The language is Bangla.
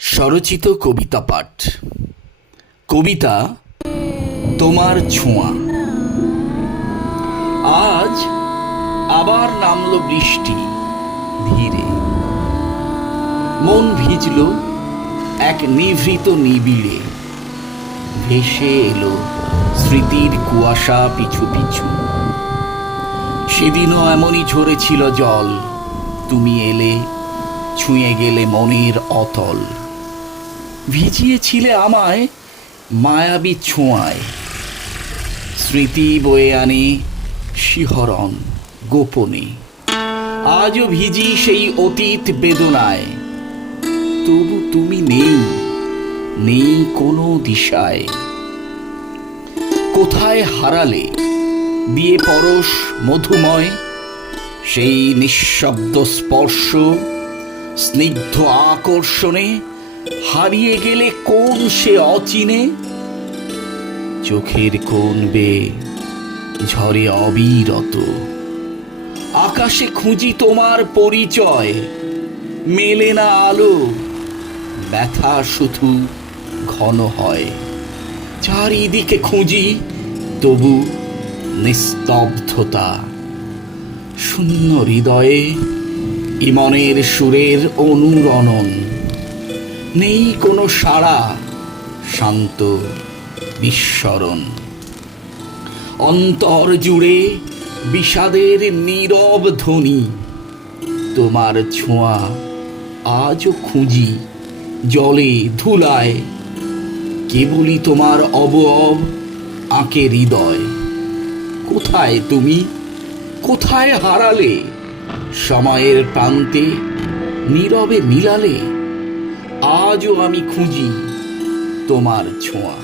স্বরচিত কবিতা পাঠ। কবিতা তোমার ছোঁয়া। আজ আবার নামল বৃষ্টি ধীরে, মন ভিজল এক নিভৃত নিবিড়ে, ভেসে এলো স্মৃতির কুয়াশা পিছু পিছু। সেদিনও এমনই ঝরেছিল জল, তুমি এলে ছুঁয়ে গেলে মনের অতল। ভিজিয়েছিলে আমায় মায়াবী ছোঁয়ায়, স্মৃতি বয়ে আনে শিহরণ গোপনে। আজও ভিজি সেই অতীত বেদনায়, তবু তুমি নেই, নেই কোনো দিশায়। কোথায় হারালে দিয়ে পরশ মধুময়, সেই নিঃশব্দ স্পর্শ স্নিগ্ধ আকর্ষণে হারিয়ে গেলে কোন সে অচিনে। চোখের কোণ বেয়ে ঝরে অবিরত, আকাশে খুঁজি তোমার পরিচয়, মেলে না আলো, ব্যথা শুধু ঘন হয়। চারিদিকে খুঁজি তবু নিস্তব্ধতা, শূন্য হৃদয়ে ইমনের সুরের অনুরণন। নেই কোনো সাড়া, শান্ত বিস্মরণ। অন্তর জুড়ে বিষাদের নীরব ধ্বনি, তোমার ছোঁয়া আজও খুঁজি জলে ধুলায়। কেবলই তোমার অবয়ব আঁকে হৃদয়। কোথায় তুমি, কোথায় হারালে, সময়ের প্রান্তে নীরবে মিলালে। আজও আমি খুঁজি তোমার ছোঁয়া।